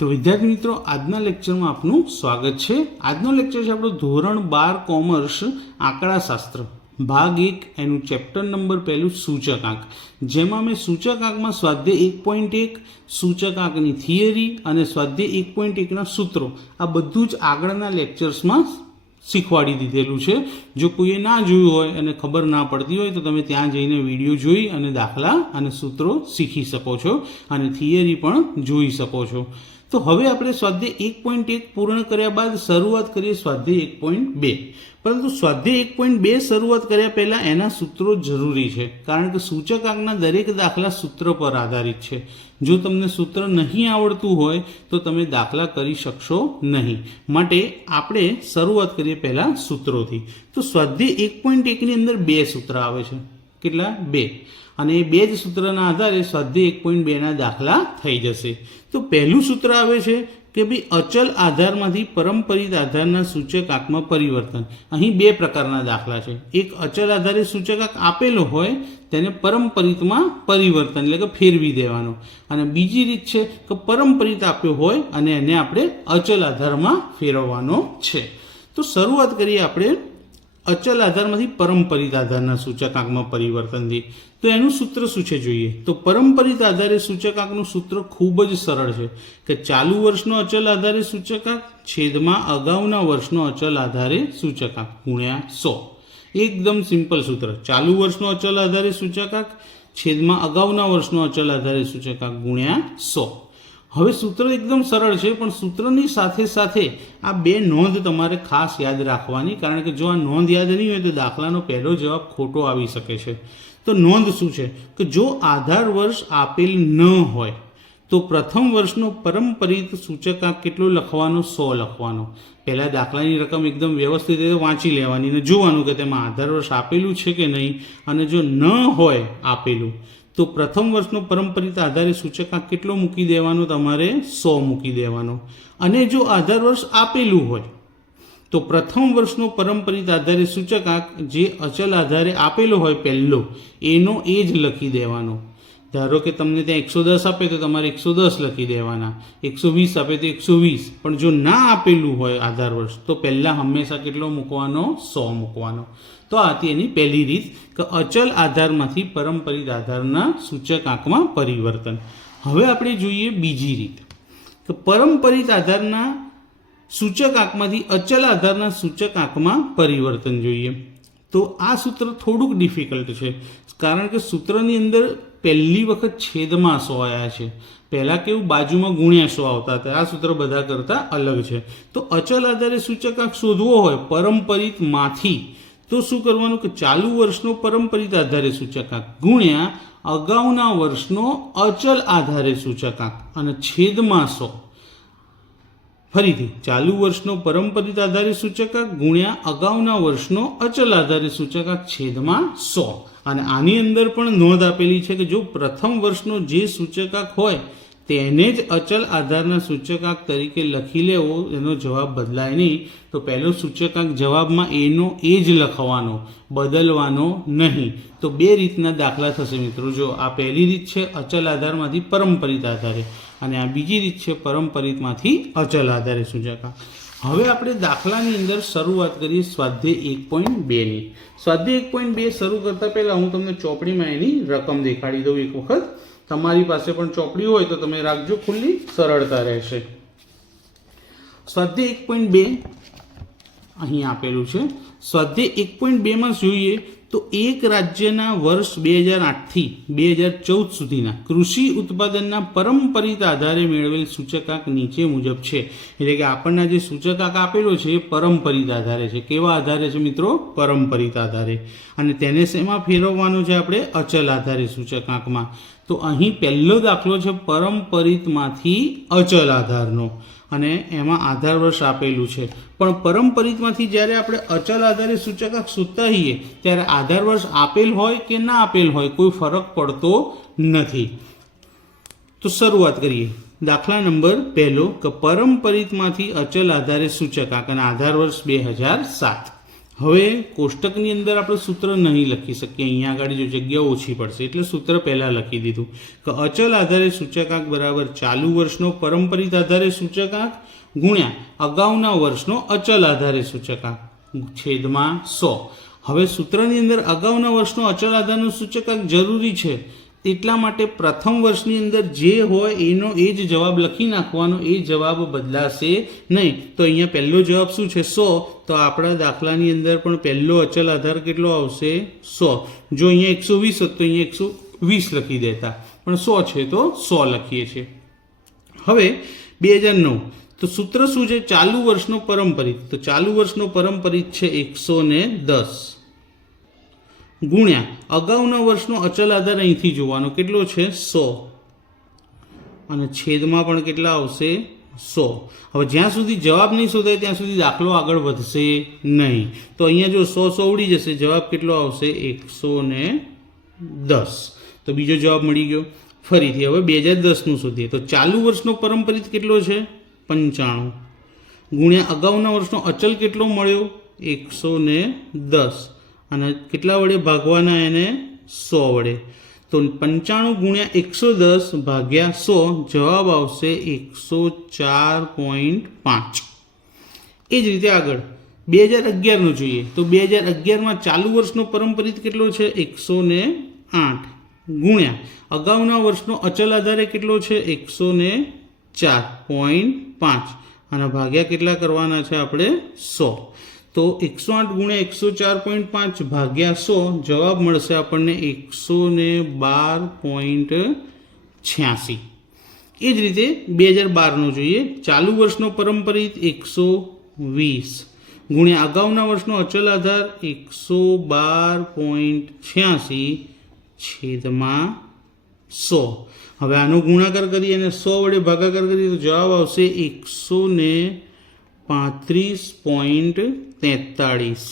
तो विद्यार्थी मित्रों आजना लेक्चर में आपनु स्वागत है। आजनो लेक्चर है आपणो धोरण 12 कॉमर्स आंकड़ाशास्त्र भाग 1 एनु चेप्टर नंबर पहलू सूचकांक, जेमां मैं सूचकांक में स्वाध्याय 1.1 सूचकांकनी थियरी और स्वाध्याय 1.1 ना सूत्रों आ बधुं ज आगळना लेक्चर्स में शीखवाड़ी दीधेलू है। जो कोई ना जोयुं होय अने खबर ना पड़ती होय तो तमे त्यां जईने विडियो जोई अने दाखला अने सूत्रों शीखी शको छो अने थियरी पण जोई शको छो। तो हवे आपणे स्वाध्याय 1.1 पूर्ण कर्या बाद शरूआत करीए स्वाध्याय 1.2। परंतु स्वाध्याय 1.2 शरूआत कर्या पहेला एना सूत्रों जरूरी है, कारण के सूचकांकना दरेक दाखला सूत्र पर आधारित है। जो तमने सूत्र नहीं आवड़तुं होय तो तमे दाखला करी शकशो नहीं। माटे आपणे शरूआत करीए पहेला सूत्रोथी। तो स्वाध्याय 1.1 ની અંદર બે सूत्र आवे छे। કેટલા? બે। અને એ બે જ સૂત્રના આધારે સ્વાધ્યાય 1.2 ના દાખલા થઈ જશે। તો પહેલું સૂત્ર આવે છે કે ભાઈ અચલ આધારમાંથી પરંપરિત આધારના સૂચકાંકમાં પરિવર્તન। અહીં બે પ્રકારના દાખલા છે। એક અચલ આધારે સૂચકાંક આપેલો હોય તેને પરંપરિતમાં પરિવર્તન એટલે કે ફેરવી દેવાનો, અને બીજી રીત છે કે પરંપરિત આપ્યો હોય અને એને આપણે અચલ આધારમાં ફેરવવાનો છે। તો શરૂઆત કરીએ આપણે अचल आधार में परंपरित आधार सूचकांक में परिवर्तन थी। तो एनु सूत्र शू छे जोईए। तो परंपरित आधारे सूचकांक सूत्र खूब ज सरल है कि चालू वर्षनो अचल आधारे सूचकांक छेदमां अगाउना वर्षनो अचल आधारे सूचकांक गुण्या 100। एकदम सिंपल सूत्र। चालू वर्षनो अचल आधारे सूचकांक छेदमां अगाउना वर्षनो अचल आधारे सूचकांक गुण्या 100। હવે સૂત્ર એકદમ સરળ છે, પણ સૂત્રની સાથે સાથે આ બે નોંધ તમારે ખાસ યાદ રાખવાની, કારણ કે જો આ નોંધ યાદ નહીં હોય તો દાખલાનો પહેલો જવાબ ખોટો આવી શકે છે। તો નોંધ શું છે કે જો આધાર વર્ષ આપેલ ન હોય તો પ્રથમ વર્ષનો પરંપરિત સૂચકાંક કેટલો લખવાનો? 100 લખવાનો। પહેલા દાખલાની રકમ એકદમ વ્યવસ્થિત રીતે વાંચી લેવાની અને જોવાનું કે તેમાં આધાર વર્ષ આપેલું છે કે નહીં, અને જો ન હોય આપેલું तो प्रथम वर्षनो परंपरित आधारे सूचकांक केटलो मूकी देवानो? तमारे 100 मूकी देवानो। अने जो आधार वर्ष आपेलू होय तो प्रथम वर्षनो परंपरित आधारे सूचकांक जे अचल आधारे आपेलो होय पहेलो एनो ए ज लखी देवानो। धारो के तमने त्यां 110 आपे तो तमारे 110 लखी देवाना, 120 आपे तो 120। पण जो ना आपेलू होय आधार वर्ष तो पहला हमेशा केटलो मूकवानो? 100 मूकवानो। तो आ तेनी पहली रीत कि अचल आधारमांथी परंपरित आधारना सूचकांकमां परिवर्तन। हवे आपणे जोईए बीजी रीत कि परंपरित आधारना सूचकांकमांथी अचल आधारना सूचकांकमां परिवर्तन जोईए। तो आ सूत्र थोड़ुंक डिफिकल्ट है, कारण के सूत्रनी अंदर पहली वखत छेदमां 100 आया है। पहला केवुं बाजुमां गुण्या 100 आवता हता। आ सूत्र बधा करता अलग है। तो अचल आधारे सूचकांक शोधवो होय परंपरितमांथी तो शू करवानुं कि चालू वर्षनो परंपरित आधारे सूचकांक गुण्या अगाउना वर्षनो अचल आधारे सूचकांक अने छेदमां 100। फरीथी चालू वर्षनो परंपरित आधारे सूचकांक गुण्या अगाउना वर्षनो अचल आधारे सूचकांक छेदमां 100। अने आनी अंदर पण नोंध आपेली छे कि जो प्रथम वर्षनो जे सूचकांक होय तेने ज अचल आधारना सूचकांक तरीके लखी लेवो, एनो जवाब बदलाय नहीं। तो पहलो सूचकांक जवाबमां एनो ए ज लखवानो, बदलवानो नहीं। तो बे रीतना दाखला थशे मित्रों। जो आ पहली रीत छे अचल आधारमांथी परंपरित आधारे, अने आ बीजी रीत छे परंपरितमांथी अचल आधारे सूचकांक। हवे आपणे दाखलानी अंदर शरूआत करीए स्वाध्याय 1.2 नी। स्वाध्याय 1.2 शरू करता पहला हूँ तमने चोपड़ीमां एनी रकम देखाड़ी दऊं एक वखत। तमारी पासे पण चोपड़ी होय तो तमे राखजो खुल्ली, सरळता रहेशे। स्वाध्याय 1.2 અહીં આપેલું છે। સ્વાધ્યાય 1.2 માં જોઈએ તો એક રાજ્યના વર્ષ 2008 થી 2014 સુધીના કૃષિ ઉત્પાદનના પરંપરિત આધારે મેળવેલ સૂચકાંક નીચે મુજબ છે। એટલે કે આપણને જે સૂચકાંક આપેલો છે એ પરંપરિત આધારે છે। કેવા આધારે છે મિત્રો? પરંપરિત આધારે। અને તેને શેમાં ફેરવવાનો છે આપણે? અચલ આધારે સૂચકાંકમાં। તો અહીં પહેલો દાખલો છે પરંપરિતમાંથી અચલ આધારનો, અને એમાં આધાર વર્ષ આપેલું છે। પણ પરંપરિતમાંથી જ્યારે આપણે અચલ આધારે સૂચકાંક શોધતા હોઈએ ત્યારે આધાર વર્ષ આપેલ હોય કે ના આપેલ હોય કોઈ ફરક પડતો નથી। તો શરૂઆત કરીએ। દાખલા નંબર પહેલો કે પરંપરિતમાંથી અચલ આધારે સૂચકાંક અને આધાર વર્ષ 2007। હવે કોષ્ટકની અંદર આપણે સૂત્ર નહીં લખી શકીએ, અહીંયા આગળ જો જગ્યા ઓછી પડશે એટલે સૂત્ર પહેલાં લખી દીધું કે અચલ આધારે સૂચકાંક બરાબર ચાલુ વર્ષનો પરંપરિત આધારે સૂચકાંક ગુણ્યા અગાઉના વર્ષનો અચલ આધારે સૂચકાંક છેદમાં 100. હવે સૂત્રની અંદર અગાઉના વર્ષનો અચલ આધારનો સૂચકાંક જરૂરી છે, એટલા માટે પ્રથમ વર્ષની અંદર જે હોય એનો એ જ જવાબ લખી નાખવાનો, એ જવાબ બદલાશે નહીં. તો અહીંયા પહેલો જવાબ શું છે 100, તો આપણા દાખલાની અંદર પણ પહેલો અચલ આધાર કેટલો આવશે 100. જો અહીંયા 120 હોત તો અહીંયા 120 લખી દેતા, પણ 100 છે તો 100 લખીએ છીએ. હવે 2009 તો સૂત્ર શું છે? ચાલુ વર્ષનો પરંપરિત. તો ચાલુ વર્ષનો પરંપરિત છે 110 ગુણ્યા અગાઉના વર્ષનો અચલ આધાર અહીંથી જોવાનો કેટલો છે 100 અને છેદમાં પણ કેટલા આવશે 100. હવે જ્યાં સુધી જવાબ નહીં શોધાય ત્યાં સુધી દાખલો આગળ વધશે નહીં. તો અહીંયા જો 100 ઉડી જશે, જવાબ કેટલો આવશે 110. તો બીજો જવાબ મળી ગયો. ફરીથી હવે 2010નું શોધીએ. તો ચાલુ વર્ષનો પરંપરિત કેટલો છે 95 ગુણ્યા અગાઉના વર્ષનો અચલ કેટલો મળ્યો 110 અને કેટલા વડે ભાગવાના એને 100 વડે. તો 95 ગુણ્યા 110 ભાગ્યા 100 જવાબ આવશે 104.5. એ જ રીતે આગળ 2011નું જોઈએ. તો 2011માં ચાલુ વર્ષનો પરંપરિત કેટલો છે 108 ગુણ્યા અગાઉના વર્ષનો અચલ આધારે કેટલો છે 104.5 અને ભાગ્યા કેટલા કરવાના છે આપણે 100. તો 108 ગુણ્યા 104.5 ભાગ્યા 100 જવાબ મળશે આપણને 112.86. એ જ રીતે 2012નો જોઈએ. ચાલુ વર્ષનો પરંપરિત 120 ગુણ્યા અગાઉના વર્ષનો અચલ આધાર 112.86 છેદમાં 100. હવે આનો ગુણાકાર કરીએ અને 100 વડે ભાગાકાર કરીએ તો જવાબ આવશે 135.43.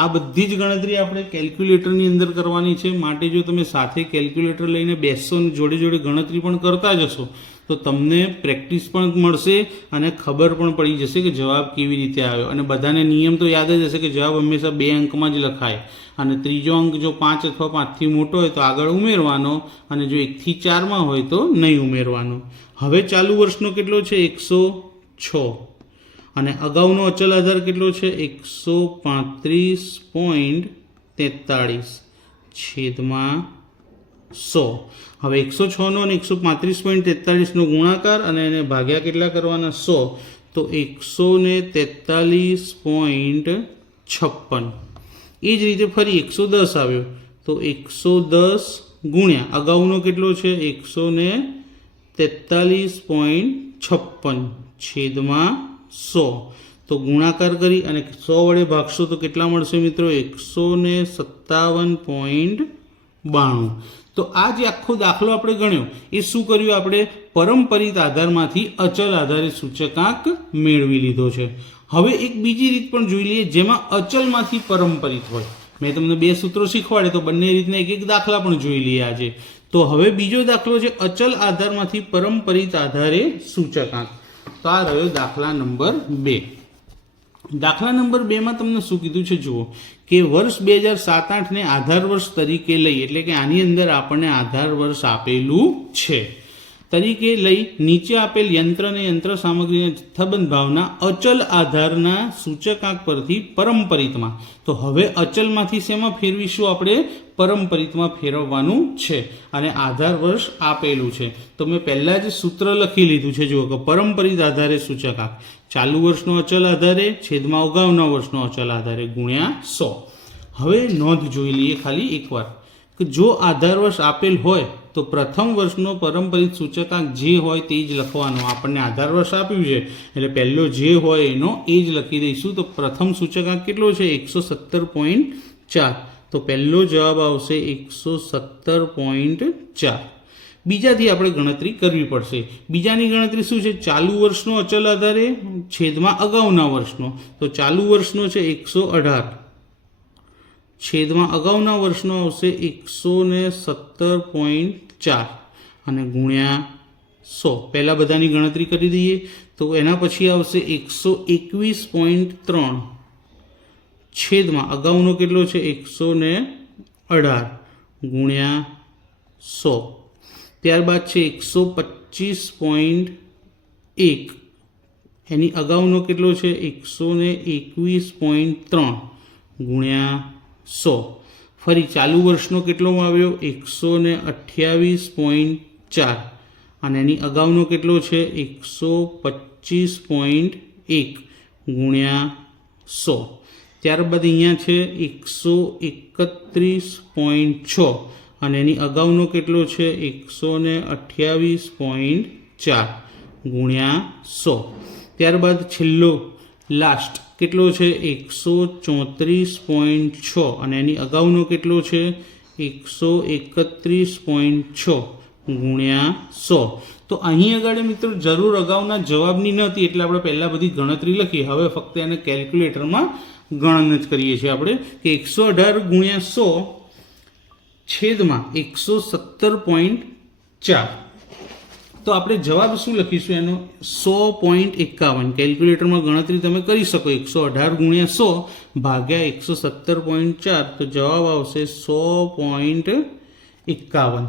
આ બધી જ ગણતરી આપણે કેલ્ક્યુલેટરની અંદર કરવાની છે. માટે જો તમે સાથે કેલ્ક્યુલેટર લઈને બેસશો અને જોડે જોડે ગણતરી પણ કરતા જશો તો તમને પ્રેક્ટિસ પણ મળશે અને ખબર પણ પડી જશે કે જવાબ કેવી રીતે આવ્યો. અને બધાને નિયમ તો યાદ જ હશે કે જવાબ હંમેશા 2 અંકમાં જ લખાય અને ત્રીજો અંક જો 5 અથવા 5થી મોટો હોય તો આગળ ઉમેરવાનો અને જો 1 થી 4માં હોય તો નહીં ઉમેરવાનો. હવે ચાલુ વર્ષનો કેટલો છે 106 અને અગાઉનો અચલ આધાર કેટલો છે 135.43 છેદમાં 100. હવે 106નો અને 135.43નો ગુણાકાર અને એને ભાગ્યા કેટલા કરવાના 100. તો 143.56. એ જ રીતે ફરી 110 આવ્યો તો 110 ગુણ્યા અગાઉનો કેટલો છે 143.56 છેદમાં 100. તો ગુણાકાર કરી અને 100 વડે ભાગશો તો કેટલા મળશે મિત્રો 157.92. તો આ જે આખો દાખલો આપણે ગણ્યો એ શું કર્યું? આપણે પરંપરિત આધારમાંથી અચલ આધારે સૂચકાંક મેળવી લીધો છે. હવે એક બીજી રીત પણ જોઈ લઈએ જેમાં અચલમાંથી પરંપરિત હોય. મેં તમને 2 સૂત્રો શીખવાડે તો બંને રીતના એક દાખલા પણ જોઈ લઈએ આજે. તો હવે બીજો દાખલો છે અચલ આધારમાંથી પરંપરિત આધારે સૂચકાંક. તો આ રહ્યો દાખલા નંબર 2. દાખલા નંબર 2માં તમને શું કીધું છે જુઓ કે વર્ષ 2007-8ને આધાર વર્ષ તરીકે લઈ, એટલે કે આની અંદર આપણને આધાર વર્ષ આપેલું છે, તરીકે લઈ નીચે આપેલ યંત્ર અને યંત્ર સામગ્રીના જથ્થાબંધ ભાવના અચલ આધારના સૂચકાંક પરથી પરંપરિતમાં. તો હવે અચલમાંથી શેમાં ફેરવીશું? આપણે પરંપરિતમાં ફેરવવાનું છે અને આધાર વર્ષ આપેલું છે. તો મેં પહેલાં જ સૂત્ર લખી લીધું છે જુઓ કે પરંપરિત આધારે સૂચકાંક ચાલુ વર્ષનો અચલ આધારે છેદમાં અગાઉના વર્ષનો અચલ આધારે ગુણ્યા 100. હવે નોંધ જોઈ લઈએ ખાલી એકવાર કે જો આધાર વર્ષ આપેલ હોય તો પ્રથમ વર્ષનો પરંપરિત સૂચકાંક જે હોય તે જ લખવાનો. આપણને આધાર વર્ષ આપ્યું છે એટલે પહેલો જે હોય એનો એ જ લખી દઈશું. તો પ્રથમ સૂચકાંક કેટલો છે 117.4. તો પહેલો જવાબ આવશે 117.4. બીજાથી આપણે ગણતરી કરવી પડશે. બીજાની ગણતરી શું છે? ચાલુ વર્ષનો અચલ આધારે છેદમાં અગાઉના વર્ષનો. તો ચાલુ વર્ષનો છે 118 છેદમાં અગાઉના વર્ષનો આવશે 117.4 અને ગુણ્યા 100. પહેલાં બધાની ગણતરી કરી દઈએ તો એના પછી આવશે 121.3 છેદમાં અગાઉનો કેટલો છે 118 ગુણ્યા 100. ત્યારબાદ છે 125.1 એની અગાઉનો કેટલો છે 121.3 ગુણ્યા 100. ફરી ચાલુ વર્ષનો કેટલો આવ્યો 128.4 અને એની અગાઉનો કેટલો છે 125.1 ગુણ્યા 100. ત્યારબાદ અહીંયા છે 131.6 અને એની અગાઉનો કેટલો છે 128.4 ગુણ્યા 100. ત્યારબાદ છેલ્લો લાસ્ટ કેટલો છે 134.6 અને એની અગાઉનો કેટલો છે 131.6 ગુણ્યા 100. તો અહીં આગળ મિત્રો જરૂર અગાઉના જવાબની નથી એટલે આપણે પહેલાં બધી ગણતરી લખી. હવે ફક્ત એને કેલ્ક્યુલેટરમાં ગણન જ કરીએ છીએ આપણે કે 118 ગુણ્યા 100 છેદમાં 117.4. તો આપણે જવાબ શું લખીશું એનો 100.51. કેલ્ક્યુલેટરમાં ગણતરી તમે કરી શકો 118 ગુણ્યા 100 ભાગ્યા 117.4 તો જવાબ આવશે 100.51.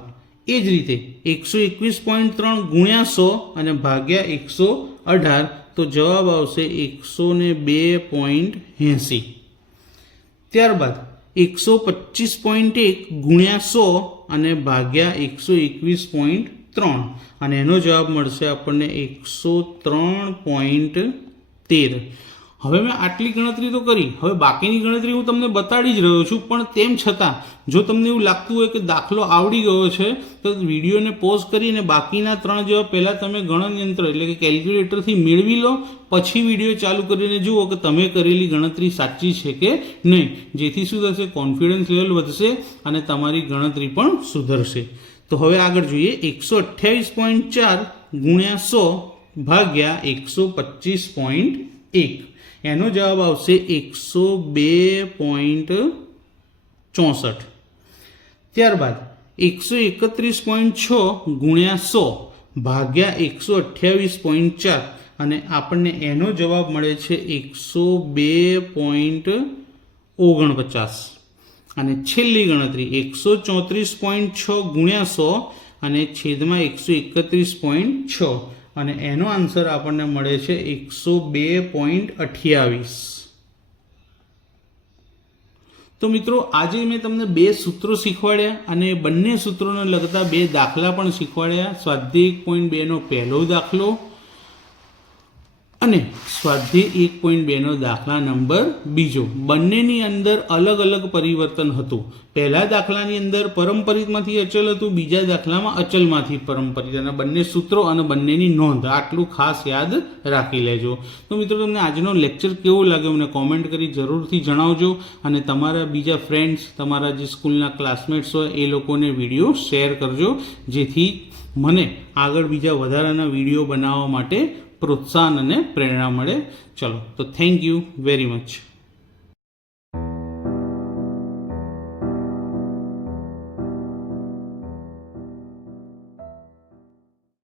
એ જ રીતે 121.3 ગુણ્યા 100 અને ભાગ્યા 118 તો જવાબ આવશે 102.80. ત્યારબાદ 125.1 ગુણ્યા 100 અને ભાગ્યા 121.3 અને એનો જવાબ મળશે આપણને 103.13. હવે મેં આટલી ગણતરી તો કરી, હવે બાકીની ગણતરી હું તમને બતાડી જ રહ્યો છું, પણ તેમ છતાં જો તમને એવું લાગતું હોય કે દાખલો આવડી ગયો છે તો વિડીયોને પોઝ કરીને બાકીના 3 જવાબ પહેલાં તમે ગણનયંત્ર એટલે કે કેલ્ક્યુલેટરથી મેળવી લો, પછી વિડીયો ચાલુ કરીને જુઓ કે તમે કરેલી ગણતરી સાચી છે કે નહીં. જેથી શું થશે, કોન્ફિડન્સ લેવલ વધશે અને તમારી ગણતરી પણ સુધરશે. તો હવે આગળ જોઈએ 128.4 ગુણ્યા 100 ભાગ્યા 125.1 એનો જવાબ આવશે 102.64. ત્યારબાદ 131.6 ગુણ્યા 100 ભાગ્યા 128.4 અને આપણને એનો જવાબ મળે છે 102.49. અને છેલ્લી ગણતરી 134.6 ગુણ્યા 100 અને છેદમાં 131.6 અને એનો આન્સર આપણને મળે છે 102.28. તો મિત્રો આજે મેં તમને 2 સૂત્રો શીખવાડ્યા અને બંને સૂત્રોને લગતા 2 દાખલા પણ શીખવાડ્યા. સ્વાધ્યાય 1.2 નો પહેલો દાખલો અને સ્વાધ્યાય 1.2 નો દાખલા નંબર 2. બંનેની અંદર અલગ અલગ પરિવર્તન હતું. પહેલા દાખલાની અંદર પરંપરિતમાંથી અચલ હતું, બીજા દાખલામાં અચલમાંથી પરંપરિત. અને બંને સૂત્રો અને બંનેની નોંધ આટલું ખાસ યાદ રાખી લેજો. તો મિત્રો તમને આજનો લેક્ચર કેવો લાગ્યો મને કોમેન્ટ કરી જરૂરથી જણાવજો અને તમારા બીજા ફ્રેન્ડ્સ, તમારા જે સ્કૂલના ક્લાસમેટ્સ હોય એ લોકોને વિડીયો શેર કરજો, જેથી મને આગળ બીજા વધારાના વિડીયો બનાવવા માટે પ્રોત્સાહન અને પ્રેરણા મળે. ચલો, તો થેન્ક યુ વેરી મચ.